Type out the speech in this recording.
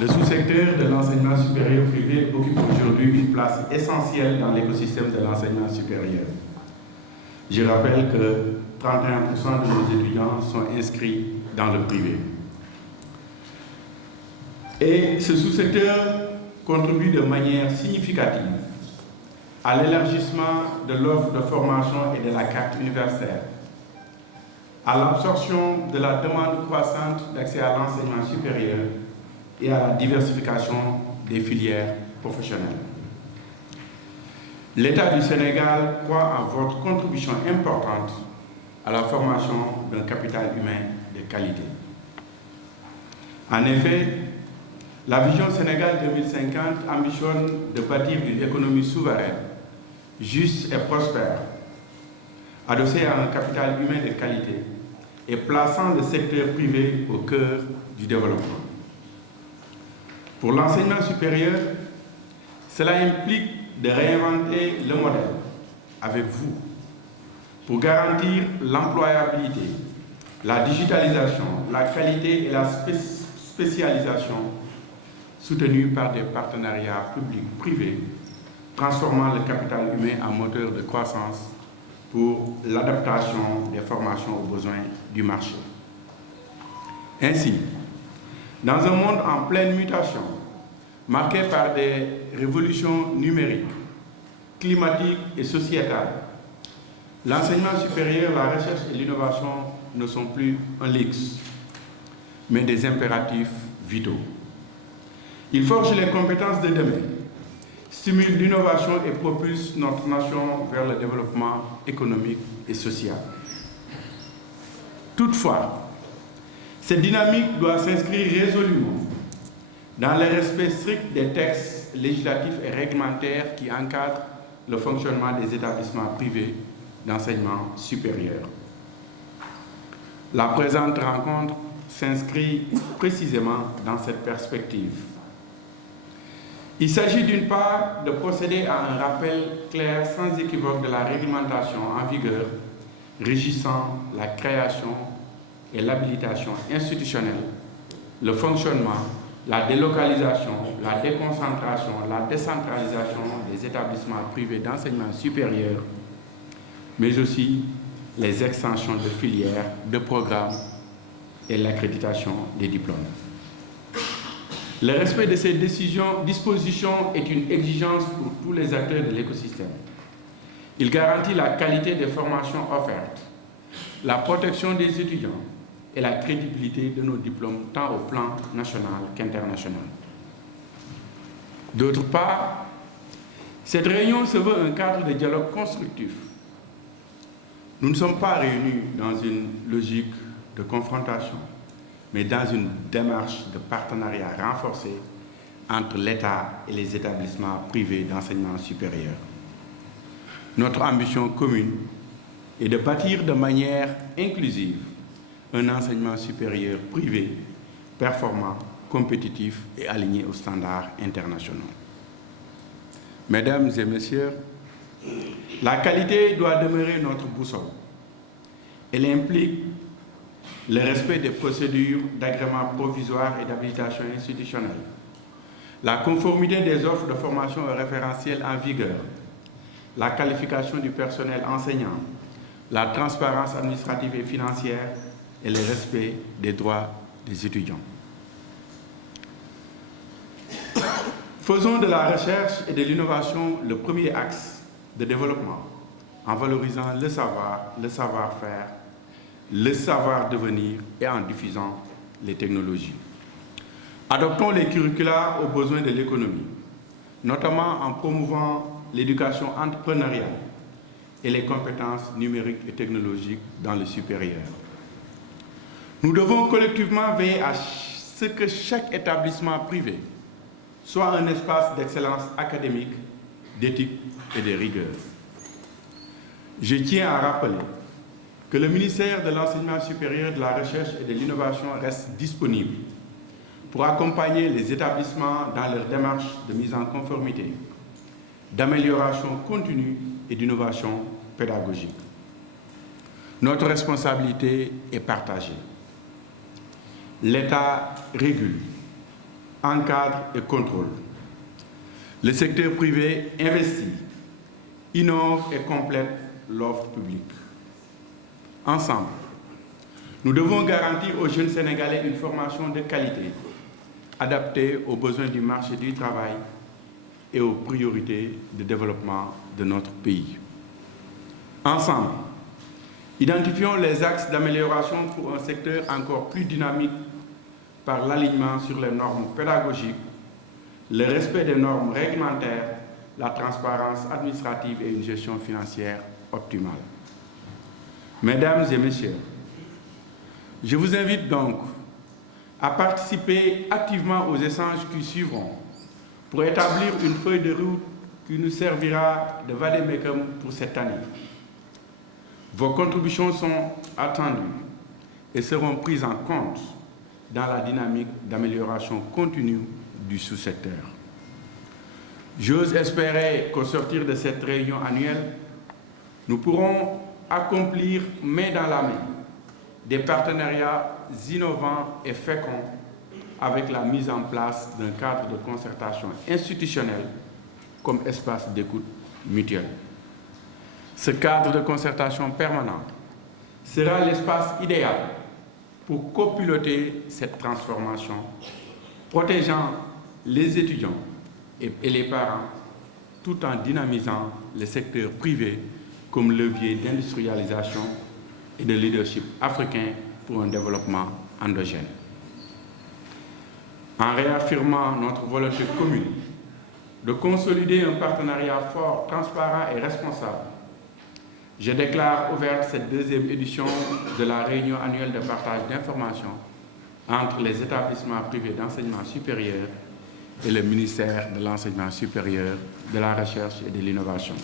Le sous-secteur de l'enseignement supérieur privé occupe aujourd'hui une place essentielle dans l'écosystème de l'enseignement supérieur. Je rappelle que 31% de nos étudiants sont inscrits dans le privé. Et ce sous-secteur contribue de manière significative à l'élargissement de l'offre de formation et de la carte universitaire, à l'absorption de la demande croissante d'accès à l'enseignement supérieur et à la diversification des filières professionnelles. L'État du Sénégal croit en votre contribution importante à la formation d'un capital humain de qualité. En effet, la vision Sénégal 2050 ambitionne de bâtir une économie souveraine, juste et prospère, adossée à un capital humain de qualité et plaçant le secteur privé au cœur du développement. Pour l'enseignement supérieur, cela implique de réinventer le modèle avec vous pour garantir l'employabilité, la digitalisation, la qualité et la spécialisation soutenues par des partenariats publics-privés, transformant le capital humain en moteur de croissance pour l'adaptation des formations aux besoins du marché. Ainsi, dans un monde en pleine mutation, marqué par des révolutions numériques, climatiques et sociétales, l'enseignement supérieur, la recherche et l'innovation ne sont plus un luxe, mais des impératifs vitaux. Il forge les compétences de demain, stimule l'innovation et propulse notre nation vers le développement économique et social. Toutefois, cette dynamique doit s'inscrire résolument dans le respect strict des textes législatifs et réglementaires qui encadrent le fonctionnement des établissements privés d'enseignement supérieur. La présente rencontre s'inscrit précisément dans cette perspective. Il s'agit d'une part de procéder à un rappel clair sans équivoque de la réglementation en vigueur régissant la création et l'habilitation institutionnelle, le fonctionnement, la délocalisation, la déconcentration, la décentralisation des établissements privés d'enseignement supérieur, mais aussi les extensions de filières, de programmes et l'accréditation des diplômes. Le respect de ces dispositions est une exigence pour tous les acteurs de l'écosystème. Il garantit la qualité des formations offertes, la protection des étudiants et la crédibilité de nos diplômes tant au plan national qu'international. D'autre part, cette réunion se veut un cadre de dialogue constructif. Nous ne sommes pas réunis dans une logique de confrontation, mais dans une démarche de partenariat renforcé entre l'État et les établissements privés d'enseignement supérieur. Notre ambition commune est de bâtir de manière inclusive un enseignement supérieur privé, performant, compétitif et aligné aux standards internationaux. Mesdames et messieurs, la qualité doit demeurer notre boussole. Elle implique le respect des procédures d'agrément provisoire et d'habilitation institutionnelle, la conformité des offres de formation au référentiel en vigueur, la qualification du personnel enseignant, la transparence administrative et financière et le respect des droits des étudiants. Faisons de la recherche et de l'innovation le premier axe de développement en valorisant le savoir, le savoir-faire, le savoir-devenir et en diffusant les technologies. Adoptons les curricula aux besoins de l'économie, notamment en promouvant l'éducation entrepreneuriale et les compétences numériques et technologiques dans le supérieur. Nous devons collectivement veiller à ce que chaque établissement privé soit un espace d'excellence académique, d'éthique et de rigueur. Je tiens à rappeler que le ministère de l'Enseignement supérieur, de la Recherche et de l'Innovation reste disponible pour accompagner les établissements dans leur démarche de mise en conformité, d'amélioration continue et d'innovation pédagogique. Notre responsabilité est partagée. L'État régule, encadre et contrôle. Le secteur privé investit, innove et complète l'offre publique. Ensemble, nous devons garantir aux jeunes Sénégalais une formation de qualité, adaptée aux besoins du marché du travail et aux priorités de développement de notre pays. Ensemble, identifions les axes d'amélioration pour un secteur encore plus dynamique par l'alignement sur les normes pédagogiques, le respect des normes réglementaires, la transparence administrative et une gestion financière optimale. Mesdames et messieurs, je vous invite donc à participer activement aux échanges qui suivront pour établir une feuille de route qui nous servira de vade-mecum pour cette année. Vos contributions sont attendues et seront prises en compte dans la dynamique d'amélioration continue du sous-secteur. J'ose espérer qu'au sortir de cette réunion annuelle, nous pourrons accomplir main dans la main des partenariats innovants et féconds avec la mise en place d'un cadre de concertation institutionnelle comme espace d'écoute mutuelle. Ce cadre de concertation permanent sera l'espace idéal pour copiloter cette transformation, protégeant les étudiants et les parents, tout en dynamisant le secteur privé comme levier d'industrialisation et de leadership africain pour un développement endogène. En réaffirmant notre volonté commune de consolider un partenariat fort, transparent et responsable, je déclare ouverte cette deuxième édition de la réunion annuelle de partage d'informations entre les établissements privés d'enseignement supérieur et le ministère de l'Enseignement supérieur, de la Recherche et de l'Innovation.